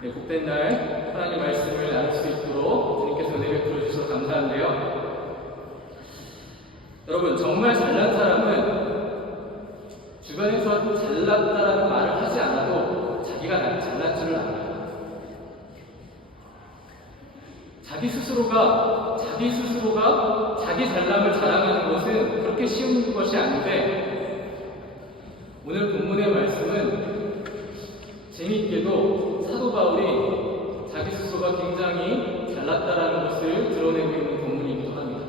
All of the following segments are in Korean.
네, 복된 날 하나님 말씀을 나눌 수 있도록 주님께서 은혜 베풀어 주셔서 감사한데요. 여러분, 정말 잘난 사람은 주변에서 잘났다라는 말을 하지 않아도 자기가 잘난 줄을 압니다. 자기 스스로가 자기 잘남을 자랑하는 것은 그렇게 쉬운 것이 아닌데, 오늘 본문의 말씀은 재미있게도 사도 바울이 자기 스스로가 굉장히 잘났다라는 것을 드러내고 있는 본문이기도 합니다.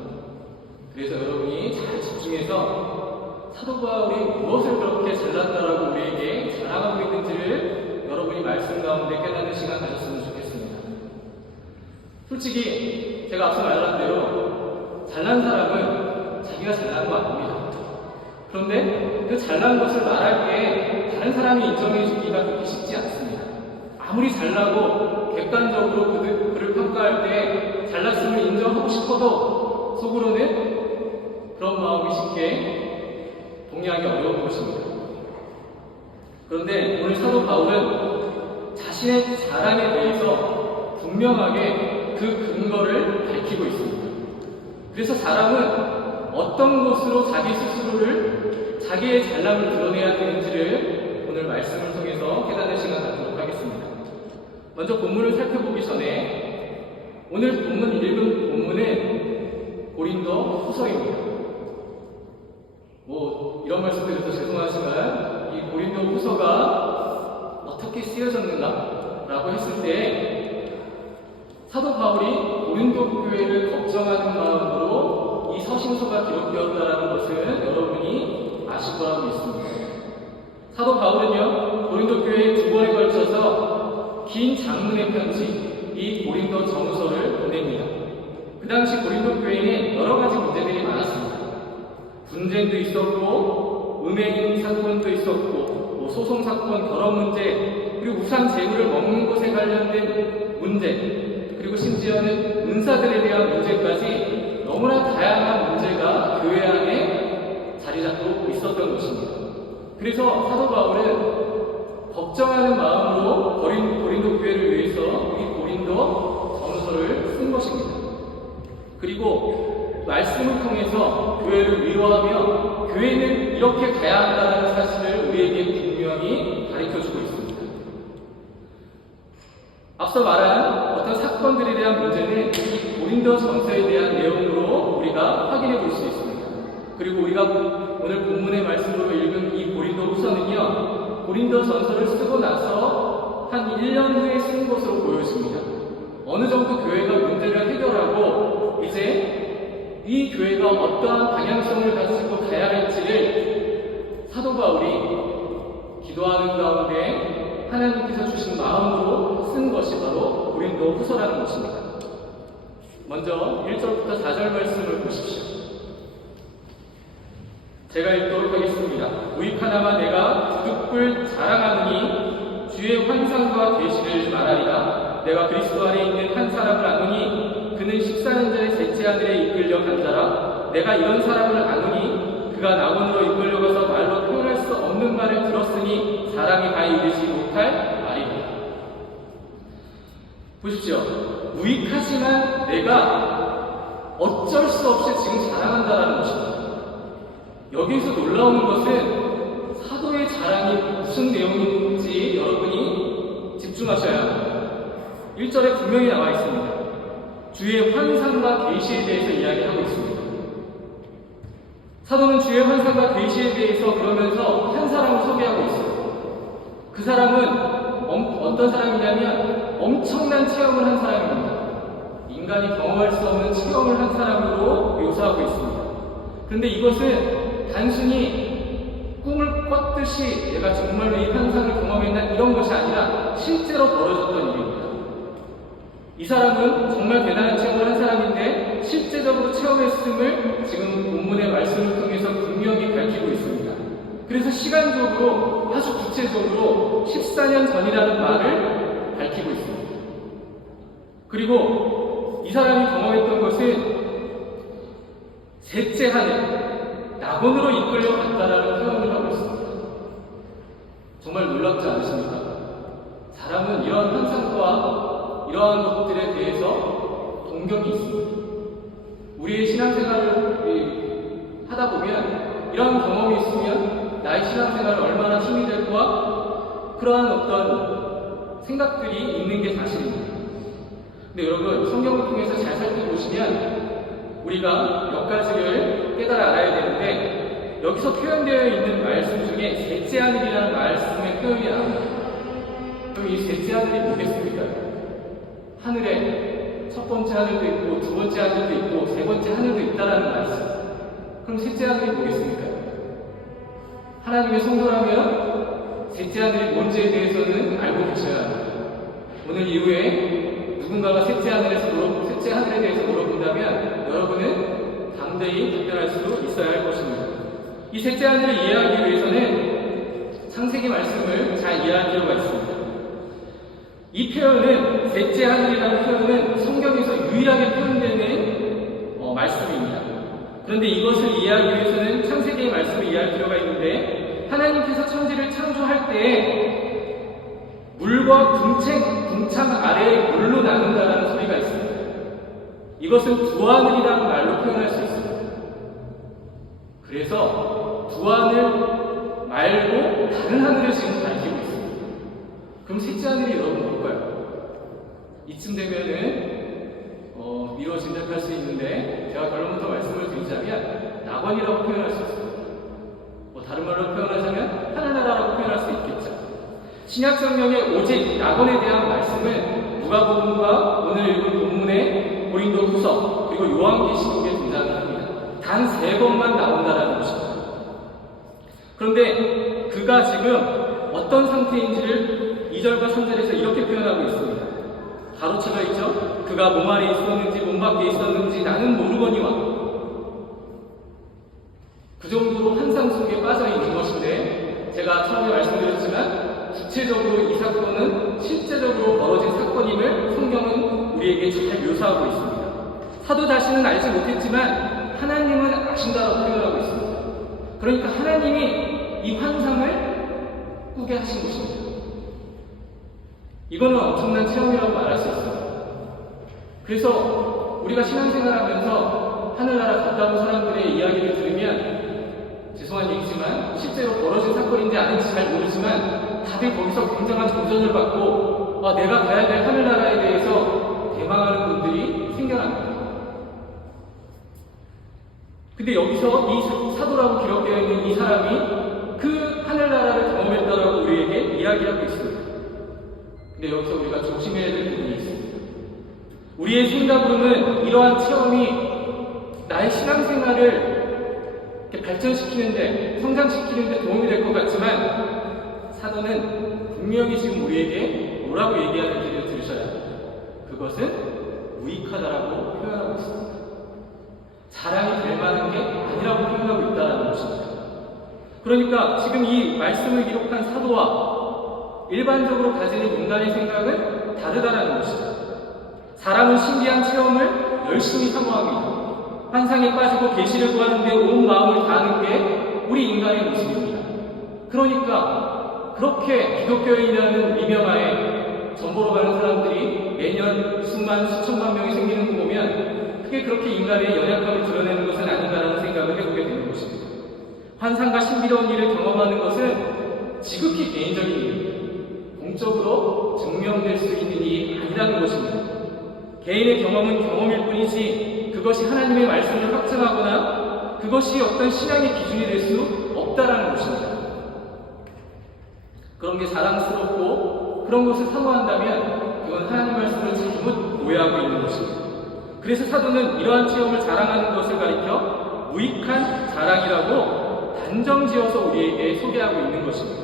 그래서 여러분이 잘 집중해서 사도 바울이 무엇을 그렇게 잘났다라고 우리에게 자랑하고 있는지를 여러분이 말씀 가운데 깨닫는 시간 가졌으면 좋겠습니다. 솔직히 제가 앞서 말한 대로 잘난 사람은 자기가 잘난 거 아닙니다. 그런데 그 잘난 것을 말할 때 다른 사람이 인정해 주기가 그렇게 쉽지 않습니다. 아무리 잘나고 객관적으로 그를 평가할 때 잘났음을 인정하고 싶어도 속으로는 그런 마음이 쉽게 동의하기 어려운 것입니다. 그런데 오늘 사도 바울은 자신의 자랑에 대해서 분명하게 그 근거를 밝히고 있습니다. 그래서 자랑은 어떤 것으로 자기 스스로를, 자기의 잘남을 드러내야 되는지를 오늘 말씀을 통해서 깨닫는 시간 갖도록 하겠습니다. 먼저 본문을 살펴보기 전에 오늘 본문 읽은 본문은 고린도 후서입니다. 이런 말씀 드려서 죄송하지만 이 고린도 후서가 어떻게 쓰여졌는가 라고 했을 때 사도 바울이 고린도 교회를 걱정하는 마음으로 이 서신서가 기록되었다는 것은 여러분이 아실 거라고 믿습니다. 사도 바울은요, 고린도 교회에 두 번에 걸쳐서 긴 장문의 편지, 이 고린도 전후서를 보냅니다. 그 당시 고린도 교회에는 여러 가지 문제들이 많았습니다. 분쟁도 있었고, 음행 사건도 있었고, 소송 사건, 결혼 문제, 그리고 우상 제물을 먹는 것에 관련된 문제, 그리고 심지어는 은사들에 대한 문제까지 너무나 다양한 문제가 교회 안에 자리 잡고 있었던 것입니다. 그래서 사도 바울은 걱정하는 마음으로 고린도 교회를 위해서 이 고린도 전서를 쓴 것입니다. 그리고 말씀을 통해서 교회를 위로하며 교회는 이렇게 가야 한다는 사실을 우리에게 분명히 가르쳐주고 있습니다. 앞서 말한 어떤 사건들에 대한 문제는 이 고린도 전서에 대한 내용으로 우리가 확인해 볼 수 있습니다. 그리고 우리가 오늘 본문의 말씀으로 읽은 이 고린도 후서는요, 고린도 전서를 쓰고 나서 한 1년 후에 쓴 것으로 보여집니다. 어느 정도 교회가 문제를 해결하고 이제 이 교회가 어떠한 방향성을 가지고 가야 할지를 사도 바울이 기도하는 가운데 하나님께서 주신 마음으로 쓴 것이 바로 고린도 후서라는 것입니다. 먼저 1절부터 4절 말씀을 보십시오. 제가 읽도록 하겠습니다. 무익하나마 내가 부득불 자랑하느니 주의 환상과 계시를 말하리라. 내가 그리스도 안에 있는 한 사람을 아노니 그는 14년 전에 셋째 하늘에 이끌려 간 자라. 내가 이런 사람을 아노니 그가 낙원으로 이끌려가서 말로 표현할 수 없는 말을 들었으니 사람이 다 이르지 못할 말이니라. 보십시오. 무익하지만 내가 어쩔 수 없이 지금 자랑한다는 것입니다. 여기서 놀라운 것은 사도의 자랑이 무슨 내용인지 여러분이 집중하셔야 합니다. 1절에 분명히 나와 있습니다. 주의 환상과 계시에 대해서 이야기하고 있습니다. 사도는 주의 환상과 계시에 대해서 그러면서 한 사람을 소개하고 있어요. 그 사람은 어떤 사람이냐면 엄청난 체험을 한 사람입니다. 인간이 경험할 수 없는 체험을 한 사람으로 묘사하고 있습니다. 그런데 이것은 단순히 꿈을 꿨듯이 내가 정말로 이 환상을 경험했나 이런 것이 아니라 실제로 벌어졌던 일입니다. 이 사람은 정말 대단한 체험을 한 사람인데 실제적으로 체험했음을 지금 본문의 말씀을 통해서 분명히 밝히고 있습니다. 그래서 시간적으로 아주 구체적으로 14년 전이라는 말을 밝히고 있습니다. 그리고 이 사람이 경험했던 것은 셋째 하늘, 낙원으로 이끌려 갔다라는 표현을 하고 있습니다. 정말 놀랍지 않으십니까? 사람은 이러한 환상과 이러한 것들에 대해서 동경이 있습니다. 우리의 신앙생활을 하다 보면 이러한 경험이 있으면 나의 신앙생활은 얼마나 힘이 될 거와 그러한 어떤 생각들이 있는 게 사실입니다. 근데 여러분, 성경을 통해서 잘 살펴보시면 우리가 몇 가지를 깨달아 알아야 되는데, 여기서 표현되어 있는 말씀 중에 셋째 하늘이라는 말씀의 표현이 나옵니다. 그럼 이 셋째 하늘이 뭐겠습니까? 하늘에 첫 번째 하늘도 있고 두 번째 하늘도 있고 세 번째 하늘도 있다라는 말씀. 그럼 셋째 하늘이 뭐겠습니까? 하나님의 성도라면 셋째 하늘이 뭔지에 대해서는 알고 계셔야 합니다. 오늘 이후에 누군가가 셋째 하늘에 대해서 물어본다면 여러분은 담대히 답변할 수 있어야 할 것입니다. 이 셋째 하늘을 이해하기 위해서는 창세기 말씀을 잘 이해할 필요가 있습니다. 이 표현은, 셋째 하늘이라는 표현은 성경에서 유일하게 표현되는 말씀입니다. 그런데 이것을 이해하기 위해서는 창세기의 말씀을 이해할 필요가 있는데, 하나님께서 천지를 창조할 때 물과 궁창 아래의 물로 나눈다라는 소리가 있습니다. 이것은 두하늘이라는 말로 표현할 수 있습니다. 그래서 두하늘 말고 다른 하늘을 지금 가리키고 있습니다. 그럼 셋째 하늘이 여러분 뭘까요? 이쯤 되면은 미뤄 짐작할 수 있는데, 제가 결론부터 말씀을 드리자면 낙원이라고 표현할 수 있습니다. 다른 말로 표현하자면 하늘나라라고 표현할 수 있겠죠. 신약성경에 오직 낙원에 대한 말씀은 누가복음과 오늘 읽은 본문의 고린도후서 그리고 요한계시록에 등장합니다. 단 3번만 나온다라는 것입니다. 그런데 그가 지금 어떤 상태인지를 2절과 3절에서 이렇게 표현하고 있습니다. 가로쳐져 있죠? 그가 몸 안에 있었는지 몸 밖에 있었는지 나는 모르거니와. 그 정도로 환상 속에 빠져 있는 것인데, 제가 처음에 말씀드렸지만 구체적으로 이 사건은 실제적으로 벌어진 사건임을 성경은 우리에게 잘 묘사하고 있습니다. 사도 자신은 알지 못했지만 하나님은 아신다라고 표현하고 있습니다. 그러니까 하나님이 이 환상을 꾸게 하신 것입니다. 이거는 엄청난 체험이라고 말할 수 있습니다. 그래서 우리가 신앙생활하면서 하늘나라 갔다 온 사람들의 이야기를 들으면, 죄송한 얘기지만 실제로 벌어진 사건인지 아닌지 잘 모르지만 다들 거기서 굉장한 도전을 받고 내가 가야 될 하늘나라에 대해서 대망하는 분들이 생겨납니다. 근데 여기서 이 사도라고 기록되어 있는 이 사람이 그 하늘나라를 경험했다라고 우리에게 이야기하고 있습니다. 근데 여기서 우리가 조심해야 될 부분이 있습니다. 우리의 생각으로는 이러한 체험이 나의 신앙생활을 발전시키는데, 성장시키는데 도움이 될 것 같지만, 사도는 분명히 지금 우리에게 뭐라고 얘기하는지를 들으셔야 합니다. 그것은 무익하다라고 표현하고 있습니다. 자랑이 될 만한 게 아니라고 표현하고 있다는 것입니다. 그러니까 지금 이 말씀을 기록한 사도와 일반적으로 가지는 인간의 생각은 다르다는 것입니다. 사람은 신비한 체험을 열심히 사모합니다. 환상에 빠지고 계시를 구하는데 온 마음을 다하는 게 우리 인간의 모습입니다. 그러니까 그렇게 기독교인이라는 미명하에 전보러 가는 사람들이 매년 수천만 명이 생기는 거 보면 그게 그렇게 인간의 연약함을 드러내는 것은 아닌가라는 생각을 해보게 되는 것입니다. 환상과 신비로운 일을 경험하는 것은 지극히 개인적인 일입니다. 공적으로 증명될 수 있는 일이 아니라는 것입니다. 개인의 경험은 경험일 뿐이지 그것이 하나님의 말씀을 확증하거나 그것이 어떤 신앙의 기준이 될 수 없다라는 것입니다. 그런 게 자랑스럽고 그런 것을 사모한다면 그건 하나님 말씀을 잘못 오해하고 있는 것입니다. 그래서 사도는 이러한 체험을 자랑하는 것을 가리켜 무익한 자랑이라고 단정지어서 우리에게 소개하고 있는 것입니다.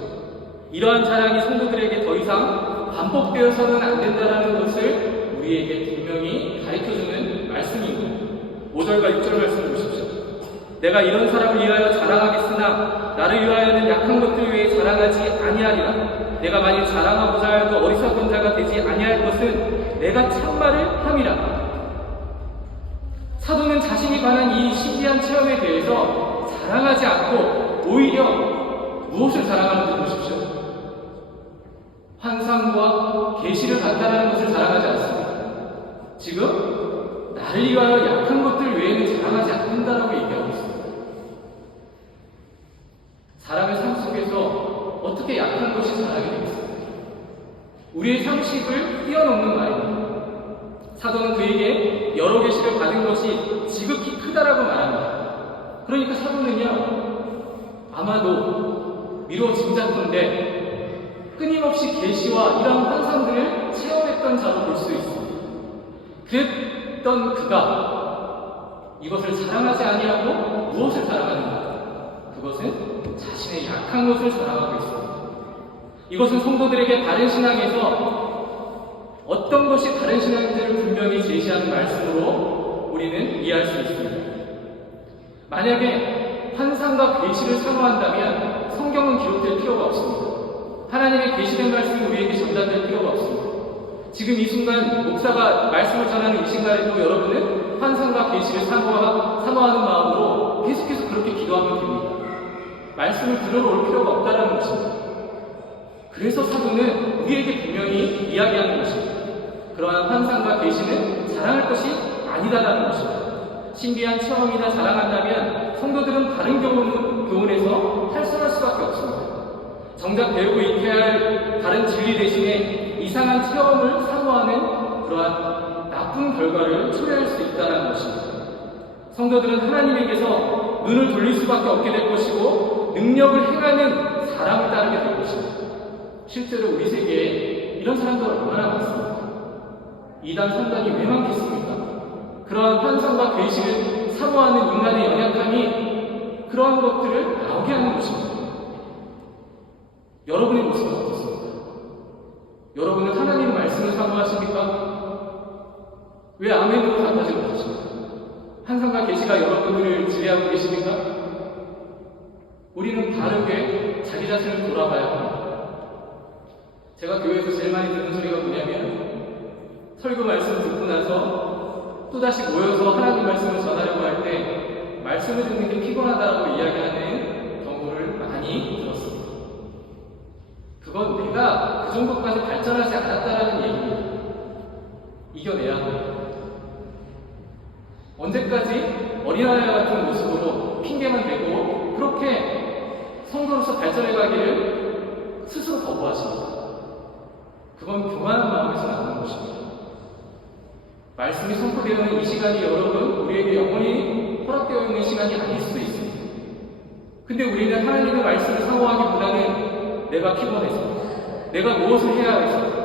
이러한 자랑이 성도들에게 더 이상 반복되어서는 안 된다는 것을 우리에게 분명히 가르쳐주는 말씀입니다. 5절과 6절 말씀을 보십시오. 내가 이런 사람을 위하여 자랑하겠으나 나를 위하여는 약한 것들 외에 자랑하지 아니하리라. 내가 만일 자랑하고자 해도 어리석은 자가 되지 아니할 것은 내가 참말을 함이라. 사도는 자신이 관한 이 신비한 체험에 대해서 자랑하지 않고 오히려 무엇을 자랑하는지 보십시오. 환상과 계시를 받다라는 것을 자랑하지 않습니다. 지금 나를 위하여 약한 것들 외에는 자랑하지 않는다라고 얘기하고 있습니다. 사람의 삶 속에서 어떻게 약한 것이 자랑이 되겠습니까? 우리의 상식을 뛰어넘는 말입니다. 사도는 그에게 여러 계시를 받은 것이 지극히 크다라고 말합니다. 그러니까 사도는요, 아마도 미루어 짐작컨대 끊임없이 계시와 이러한 환상들을 체험했던 자로 볼 수 있습니다. 그랬던 그가 이것을 자랑하지 아니하고 무엇을 자랑하는가? 그것은 자신의 약한 것을 자랑하고 있습니다. 이것은 성도들에게 바른 신앙에서 어떤 것이 다른 신앙들을 분명히 제시하는 말씀으로 우리는 이해할 수 있습니다. 만약에 환상과 계시를 사모한다면 성경은 기록될 필요가 없습니다. 하나님의 계시된 말씀이 우리에게 전달될 필요가 없습니다. 지금 이 순간 목사가 말씀을 전하는 이 시간에도 여러분은 환상과 계시를 사모하는 마음으로 계속해서 그렇게 기도하면 됩니다. 말씀을 들으러 올 필요가 없다는 것입니다. 그래서 사도는 우리에게 분명히 이야기하는 것입니다. 그러한 환상과 계시는 자랑할 것이 아니다라는 것입니다. 신비한 체험이나 자랑한다면 성도들은 다른 교훈에서 탈선할 수밖에 없습니다. 정작 배우고 익혀야 할 다른 진리 대신에 이상한 체험을 사모하는 그러한 나쁜 결과를 초래할 수 있다는 것입니다. 성도들은 하나님에게서 눈을 돌릴 수밖에 없게 될 것이고 능력을 행하는 사람을 따르게 될 것입니다. 실제로 우리 세계에 이런 사람들 얼마나 많습니까? 2단, 3단이 왜 많겠습니까? 그러한 환상과 계시를 사모하는 인간의 연약함이 그러한 것들을 나오게 하는 것입니다. 여러분의 모습은 어떻습니까? 여러분은 하나님의 말씀을 사모하십니까? 왜 아멘으로 답하지 못하십니까? 환상과 계시가 여러분들을 지배하고 계십니까? 우리는 다르게 자기 자신을 돌아봐야 합니다. 제가 교회에서 제일 많이 듣는 소리가 뭐냐면 설교 말씀 듣고 나서 또다시 모여서 하나님 말씀을 전하려고 할 때 말씀을 듣는 게 피곤하다라고 이야기하는 경우를 많이 들었습니다. 그건 내가 그 정도까지 발전하지 않았다라는 얘기입니다. 이겨내야 합니다. 언제까지 어린아이 같은 모습으로 핑계만 대고 그렇게 성도로서 발전해가기를 스스로 거부하십니다. 그건 교만한 마음에서 나오는 것입니다. 말씀이 선포되어있는 이 시간이 여러분 우리에게 영원히 허락되어 있는 시간이 아닐 수도 있습니다. 근데 우리는 하나님의 말씀을 사모하기보다는 내가 피곤해서 내가 무엇을 해야 해서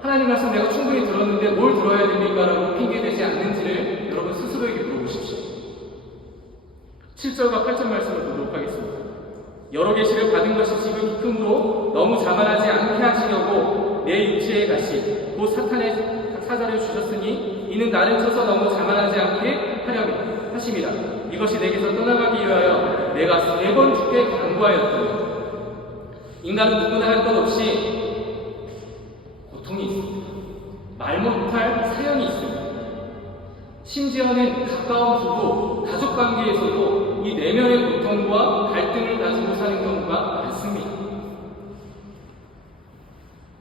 하나님 말씀 내가 충분히 들었는데 뭘 들어야 됩니까? 라고 핑계대지 않는지를 여러분 스스로에게 물어보십시오. 7절과 8절 말씀을 보도록 하겠습니다. 여러 계시를 받은 것이 지극히 크므로 너무 자만하지 않게 하시려고 내 육체의 가시 곧 사탄의 사자를 주셨으니 이는 나를 쳐서 너무 자만하지 않게 하려니 하심이라. 이것이 내게서 떠나가기 위하여 내가 3번 주께 간구하였더니 인간은 누구나 할 것 없이 고통이 있습니다. 말 못할 사연이 있습니다. 심지어는 가까운 부부, 가족 관계에서도 이 내면의 고통과 갈등을 가지고 사는 경우가 많습니다.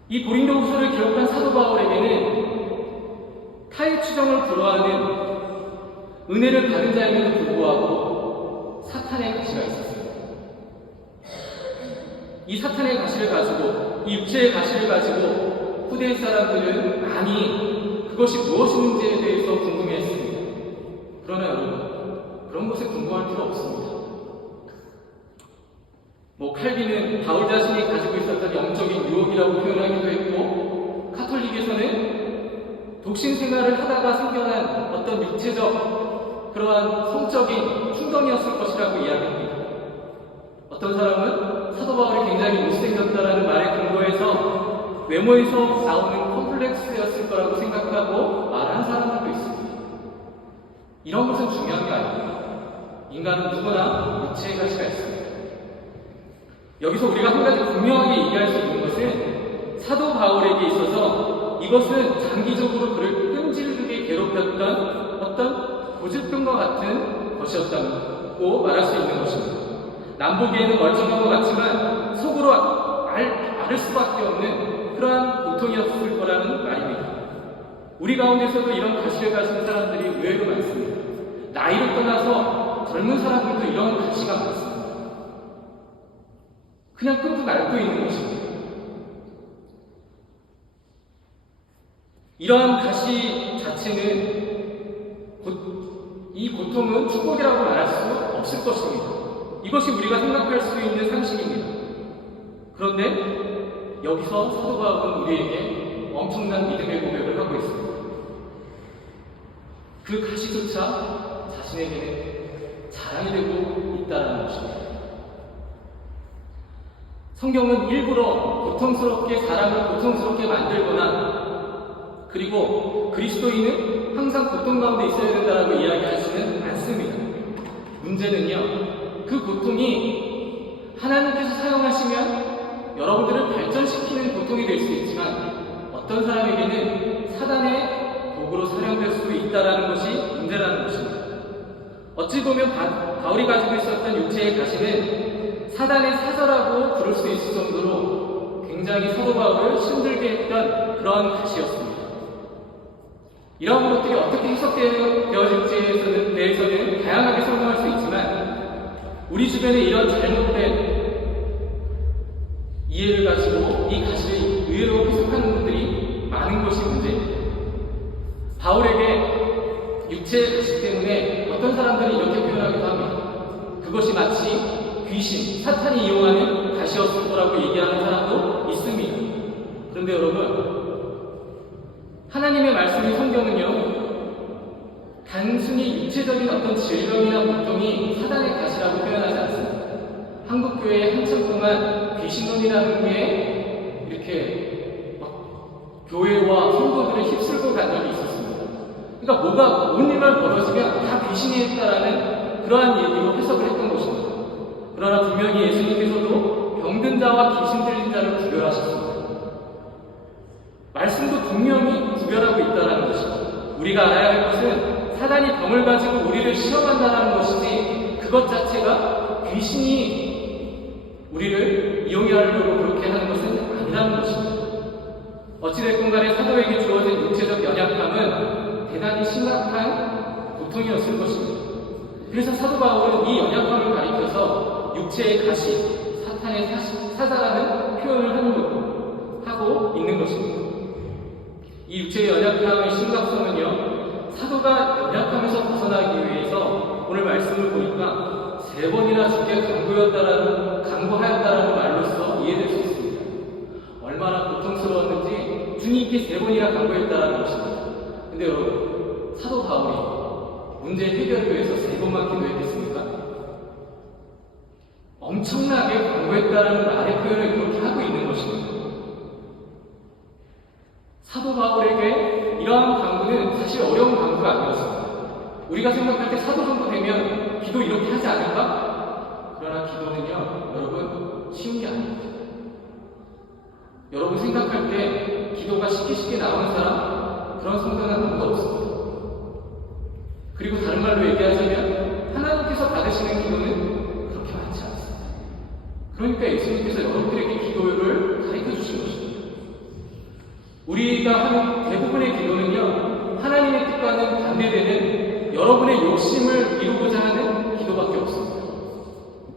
이 고린도후서를 기록한 사도 바울에게는 타의 추정을 불허하는 은혜를 받은 자임에도 불구하고 사탄의 가시가 있었습니다. 이 사탄의 가시를 가지고 이 육체의 가시를 가지고 후대 사람들은 많이 그것이 무엇인지에 대해서 궁금해했습니다. 그러나 여러분 그런 것에 궁금할 필요 없습니다. 칼빈은 바울 자신이 가지고 있었던 영적인 유혹이라고 표현하기도 했고 카톨릭에서는 독신 생활을 하다가 생겨난 어떤 육체적 그러한 성적인 충동이었을 것이라고 이야기합니다. 어떤 사람은 사도 바울이 굉장히 못생겼다라는 말에 근거해서 외모에서 나오는 컴플렉스였을 거라고 생각하고 말하는 사람들도 있습니다. 이런 것은 중요한 게 아닙니다. 인간은 누구나 육체의 가시가 있습니다. 여기서 우리가 한 가지 분명하게 얘기할 수 있는 것은 사도 바울에게 있어서 이것은 장기적으로 그를 끈질기게 괴롭혔던 어떤 고질병과 같은 것이었다고 말할 수 있는 것입니다. 남보기에는 멀쩡한 것 같지만 속으로 마를 수밖에 없는 그러한 고통이었을 거라는 말입니다. 우리 가운데서도 이런 가시를 가진 사람들이 의외로 많습니다. 나이를 떠나서 젊은 사람들도 이런 가시가 많습니다. 그냥 끙끙 앓고 있는 것입니다. 이러한 가시 자체는 이 고통은 축복이라고 말할 수 없을 것입니다. 이것이 우리가 생각할 수 있는 상식입니다. 그런데 여기서 사도 바울은 우리에게 엄청난 믿음의 고백을 하고 있습니다. 그 가시조차 자신에게는 자랑이 되고 있다는 것입니다. 성경은 일부러 고통스럽게 사람을 고통스럽게 만들거나 그리고 그리스도인은 항상 고통 가운데 있어야 된다고 이야기하지는 않습니다. 문제는요, 그 고통이 하나님께서 사용하시면 여러분들을 발전시키는 고통이 될 수 있지만 어떤 사람에게는 사단의 도구로 사용될 수도 있다는 것이 문제라는 것입니다. 어찌 보면 바울이 가지고 있었던 육체의 가시는 사단의 사자라고 부를 수 있을 정도로 굉장히 사도 바울을 힘들게 했던 그런 가시였습니다. 이러한 것들이 어떻게 해석되어질지에 대해서는 다양하게 설명할 수 있지만 우리 주변에 이런 잘못된 이해를 가지고 이 가시를 의외로 해석하는 분들이 많은 것이 문제입니다. 바울에게 육체의 가시 때문에 어떤 사람들이 이렇게 표현하기도 합니다. 그것이 마치 귀신, 사탄이 이용하는 가시였을 거라고 얘기하는 사람도 있습니다. 그런데 여러분, 하나님의 말씀인 성경은요, 단순히 육체적인 어떤 질병이나 고통이 사단의 가시라고 표현하지 않습니다. 한국교회에 한참 동안 귀신론이라는 게 이렇게 교회와 성도들을 휩쓸고 간 적이 있었습니다. 그러니까 뭐가 온 일만 벌어지면 다 귀신이 했다라는 그러한 얘기로 해석을 했던 것입니다. 그러나 분명히 예수님께서도 병든 자와 귀신 들린 자를 구별하셨습니다. 말씀도 분명히 구별하고 있다는 것입니다. 우리가 알아야 할 것은 사단이 병을 가지고 우리를 시험한다는 것이지 그것 자체가 귀신이 우리를 이용하려고 그렇게 하는 것은 아니라는 것입니다. 어찌됐건 간에 사도에게 주어진 육체적 연약함은 대단히 심각한 고통이었을 것입니다. 그래서 사도 바울은 이 연약함을 가리켜서 육체의 가시, 사탄의 사자라는 표현을 하고 있는 것입니다. 이 육체의 연약함의 심각성은요, 사도가 연약함에서 벗어나기 위해서 오늘 말씀을 보니까 3번이나 주께 강구하였다라는 말로써 이해될 수 있습니다. 얼마나 고통스러웠는지 주님께 3번이나 강구했다라는 것입니다. 근데 여러분, 사도 바울이 문제 해결을 위해서 3번만 기도했겠습니까? 엄청나게 강구했다라는 말의 표현을 그렇게 하고 있는 것입니다. 사도 바울에게 이러한 강구는 사실 어려운 강구가 아니었습니다. 우리가 생각할 때 사도 정도 되면 기도 이렇게 하지 않을까? 그러나 기도는요, 여러분, 쉬운 게 아닙니다. 여러분 생각할 때 기도가 쉽게 나오는 사람, 그런 성도는 아무도 없습니다. 그리고 다른 말로 얘기하자면 하나님께서 받으시는 기도는 그렇게 많지 않습니다. 그러니까 예수님께서 여러분들에게 기도를 가르쳐 주신 것입니다. 우리가 하는 대부분의 기도는요, 하나님의 뜻과는 반대되는 여러분의 욕심을 이루고자 하는 기도밖에 없습니다.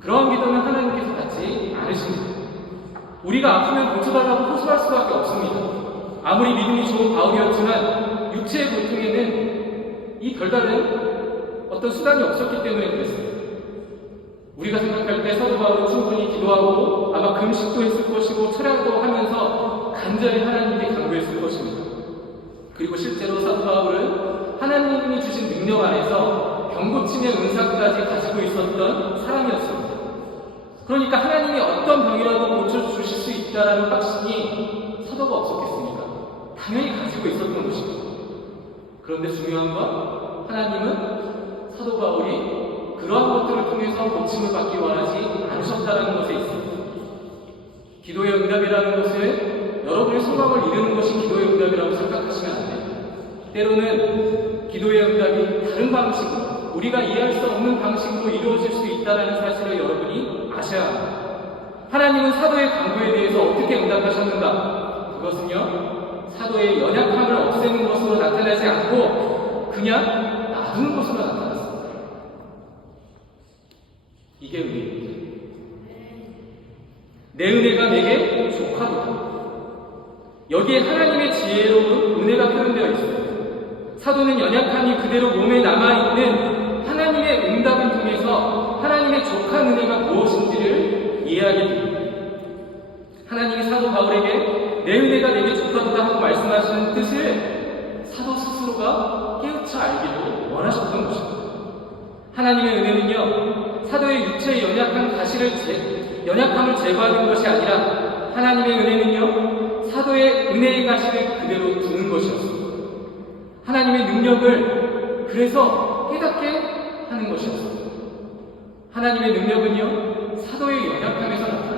그러한 기도는 하나님께서 받지 않으십니다. 우리가 아프면 고쳐달라고 호소할 수밖에 없습니다. 아무리 믿음이 좋은 바울이었지만 육체의 고통에는 이 별다른 어떤 수단이 없었기 때문에 그랬습니다. 우리가 생각할 때 사도 바울은 충분히 기도하고 아마 금식도 했을 것이고 철야도 하면서 간절히 하나님께 간구했을 것입니다. 그리고 실제로 사도 바울은 하나님이 주신 능력 안에서 병고침의 은사까지 가지고 있었던 사람이었습니다. 그러니까 하나님이 어떤 병이라도 고쳐주실 수 있다는 확신이 사도가 없었겠습니까? 당연히 가지고 있었던 것입니다. 그런데 중요한 건 하나님은 사도 바울이 그러한 것들을 통해서 고침을 받기 원하지 않으셨다는 것에 있습니다. 기도의 응답이라는 것은 여러분의 소망을 이루는 것이 기도의 응답이라고 생각하시면 안 됩니다. 때로는 기도의 응답이 다른 방식으로, 우리가 이해할 수 없는 방식으로 이루어질 수 있다는 사실을 여러분이 아셔야 합니다. 하나님은 사도의 간구에 대해서 어떻게 응답하셨는가? 그것은요, 사도의 연약함을 없애는 것으로 나타나지 않고 그냥 놔두는 것으로 나타났습니다. 이게 은혜입니다. 내 은혜가 내게 족하도다. 여기에 하나님의 지혜로운 은혜가 표현되어 있습니다. 사도는 연약함이 그대로 몸에 남아있는 하나님의 응답을 통해서 하나님의 족한 은혜가 무엇인지를 이해하게 됩니다. 하나님이 사도 바울에게 내 은혜가 내게 족하도다 하고 말씀하시는 뜻을 사도 스스로가 깨우쳐 알기를 원하셨던 것입니다. 하나님의 은혜는요, 사도의 육체의 연약함을 제거하는 것이 아니라 하나님의 은혜는요, 사도의 은혜의 가시를 그대로 두는 것이었습니다. 하나님의 능력을 그래서 깨닫게 하는 것이었습니다. 하나님의 능력은요, 사도의 연약함에서 나타납니다.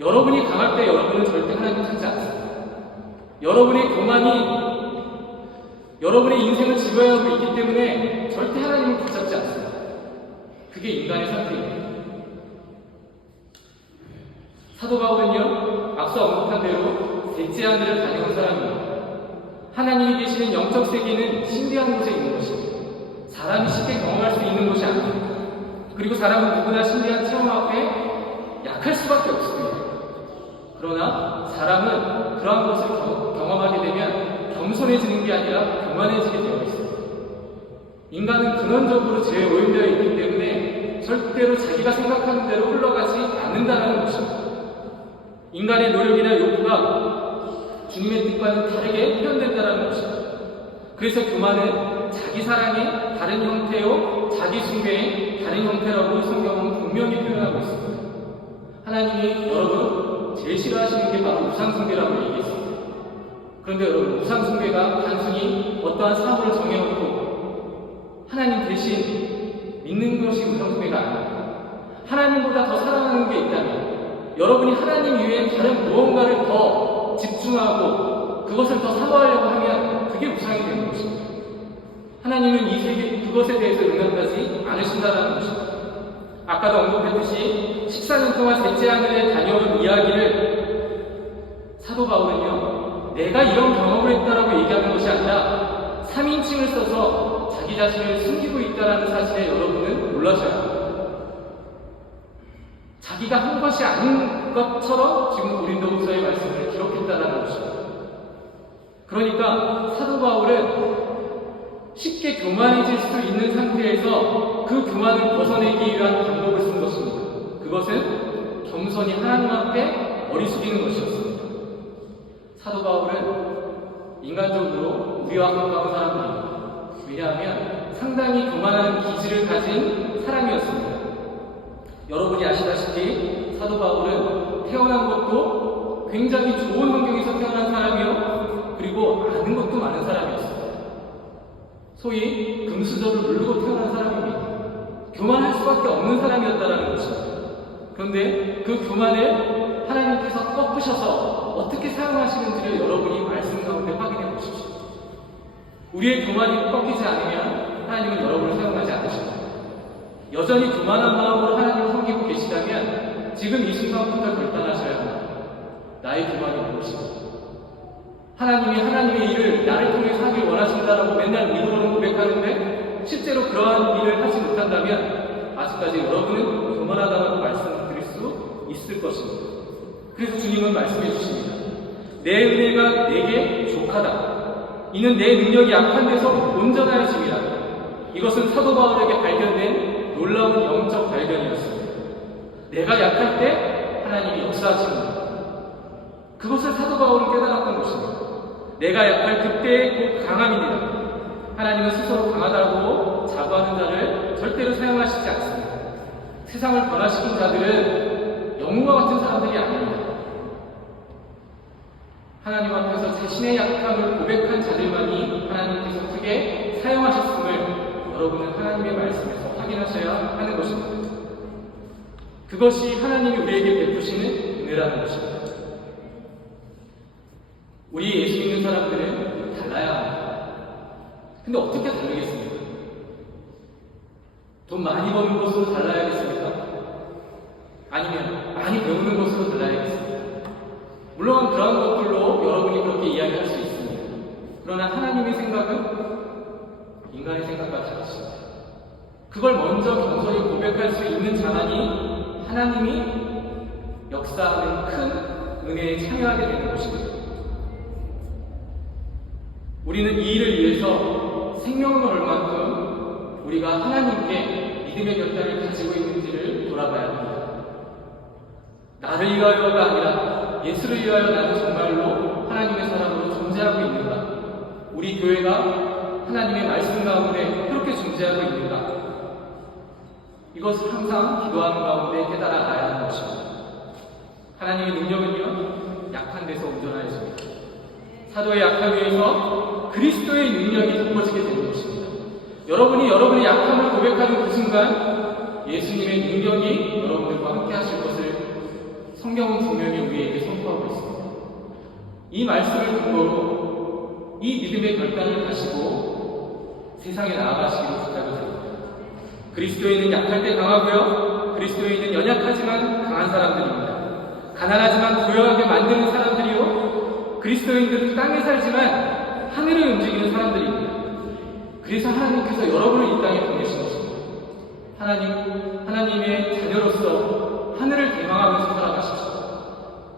여러분이 강할 때 여러분은 절대 하나님을 찾지 않습니다. 여러분의 교만이 여러분의 인생을 지배하고 있기 때문에 절대 하나님을 붙잡지 않습니다. 그게 인간의 상태입니다. 사도 바울은요, 앞서 언급한 대로 셋째 하늘을 다녀온 사람입니다. 하나님이 계시는 영적 세계는 신비한 곳에 있는 것입니다. 사람이 쉽게 경험할 수 있는 곳이 아닙니다. 그리고 사람은 누구나 신비한 체험 앞에 약할 수밖에 없습니다. 그러나 사람은 그러한 것을 경험하게 되면 겸손해지는 게 아니라 교만해지게 되어 있습니다. 인간은 근원적으로 죄에 오염되어 있기 때문에 절대로 자기가 생각하는 대로 흘러가지 않는다는 것입니다. 인간의 노력이나 욕구가 주님의 뜻과는 다르게 표현된다는 것입니다. 그래서 교만은 자기 사랑의 다른 형태요, 자기 숭배의 다른 형태라고 성경은 분명히 표현하고 있습니다. 하나님이 여러분 제일 싫어하시는 게 바로 우상숭배라고 얘기했습니다. 그런데 여러분, 우상숭배가 단순히 어떠한 사물을 정해놓고 하나님 대신 믿는 것이 우상숭배가 아닙니다. 하나님보다 더 사랑하는 게 있다면 여러분이 하나님 이외에 다른 무언가를 더 집중하고 그것을 더 사모하려고 하면 그게 우상이 되는 것입니다. 하나님은 이 세계 그것에 대해서 응답하지 않으신다는 것입니다. 아까도 언급했듯이 14년 동안 셋째 하늘에 다녀온 이야기를 사도 바울은요, 내가 이런 경험을 했다라고 얘기하는 것이 아니라 3인칭을 써서 자기 자신을 숨기고 있다는 사실에 여러분은 놀라셔야 합니다. 자기가 한 것이 아닌 것처럼 지금 고린도후서의 말씀을 기록했다는 것입니다. 그러니까 사도 바울은 쉽게 교만해질 수 있는 상태에서 그 교만을 벗어내기 위한 방법을 쓴 것입니다. 그것은 겸손히 하나님 앞에 머리 숙이는 것이었습니다. 사도 바울은 인간적으로 우리와 가까운 사람들입니다. 왜냐하면 상당히 교만한 기질을 가진 사람이었습니다. 여러분이 아시다시피 사도 바울은 태어난 것도 굉장히 좋은 환경에서 태어난 사람이요, 그리고 아는 것도 많은 사람이었습니다. 소위 금수저를 누르고 태어난 사람입니다. 교만할 수밖에 없는 사람이었다는 것입니다. 그런데 그 교만을 하나님께서 꺾으셔서 어떻게 사용하시는지를 여러분이 말씀 가운데 확인해 보십시오. 우리의 교만이 꺾이지 않으면 하나님은 여러분을 사용하지 않으십니다. 여전히 교만한 마음으로 하나님을 섬기고 계시다면 지금 이 순간부터 결단하셔야 합니다. 나의 교만이 무엇인가? 하나님이 하나님의 일을 나를 통해서 하길 원하신다라고 맨날 입으로는 고백하는데 실제로 그러한 일을 하지 못한다면 아직까지 여러분은 교만하다고 말씀드릴 수 있을 것입니다. 그래서 주님은 말씀해 주십니다. 내 은혜가 내게 족하다. 이는 내 능력이 약한 데서 온전하여짐이라. 이것은 사도 바울에게 발견된 놀라운 영적 발견이었습니다. 내가 약할 때 하나님이 역사하십니다. 그것을 사도 바울은 깨달았던 것입니다. 내가 약할 그때의 곧 강함입니다. 하나님은 스스로 강하다고 자부하는 자를 절대로 사용하시지 않습니다. 세상을 변화시킨 자들은 영웅과 같은 사람들이 아닙니다. 하나님 앞에서 자신의 약함을 고백한 자들만이 하나님께서 크게 사용하셨음을 여러분은 하나님의 말씀에서 확인하셔야 하는 것입니다. 그것이 하나님이 우리에게 베푸시는 은혜라는 것입니다. 우리 예수 믿는 사람들은 달라야 합니다. 근데 어떻게 다르겠습니까? 돈 많이 버는 것으로 달라야겠습니까? 아니면 많이 배우는 것으로 달라야겠습니다. 물론 그런 것들로 여러분이 그렇게 이야기할 수 있습니다. 그러나 하나님의 생각은 인간의 생각과 다르십니다. 그걸 먼저 겸손히 고백할 수 있는 자만이 하나님이 역사하는 큰 은혜에 참여하게 되는 것입니다. 우리는 이 일을 위해서 생명을 걸 만큼 우리가 하나님께 믿음의 결단을 가지고 있는지를 돌아봐야 합니다. 나를 위하여가 아니라 예수를 위하여 나는 정말로 하나님의 사람으로 존재하고 있는가? 우리 교회가 하나님의 말씀 가운데 그렇게 존재하고 있는가? 이것을 항상 기도하는 가운데 깨달아 가야 하는 것입니다. 하나님의 능력은요, 약한 데서 온전하여 줍니다. 사도의 약함 위에서 그리스도의 능력이 덮어지게 되는 것입니다. 여러분이 여러분의 약함을 고백하는 그 순간 예수님의 능력이 여러분들과 함께 하실 것을 성경은 분명히 우리에게 선포하고 있습니다. 이 말씀을 근거로 이 믿음의 결단을 가지고 세상에 나아가시기를 부탁드립니다. 그리스도인은 약할 때 강하고요, 그리스도인은 연약하지만 강한 사람들입니다. 가난하지만 부유하게 만드는 사람들이요, 그리스도인들은 땅에 살지만 하늘을 움직이는 사람들입니다. 그래서 하나님께서 여러분을 이 땅에 보내신 것입니다. 하나님의 자녀로서 하늘을 대망하면서 살아가십시오.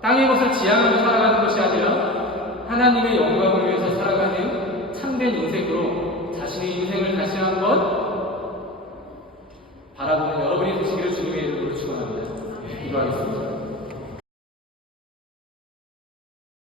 땅의 것을 지향하며 살아가는 것이 아니라 하나님의 영광을 위해서 살아가는 참된 인생으로 자신의 인생을 다시 한번 바라보는 여러분이 되시기를 주님의 이름으로 축원합니다. 기도하겠습니다.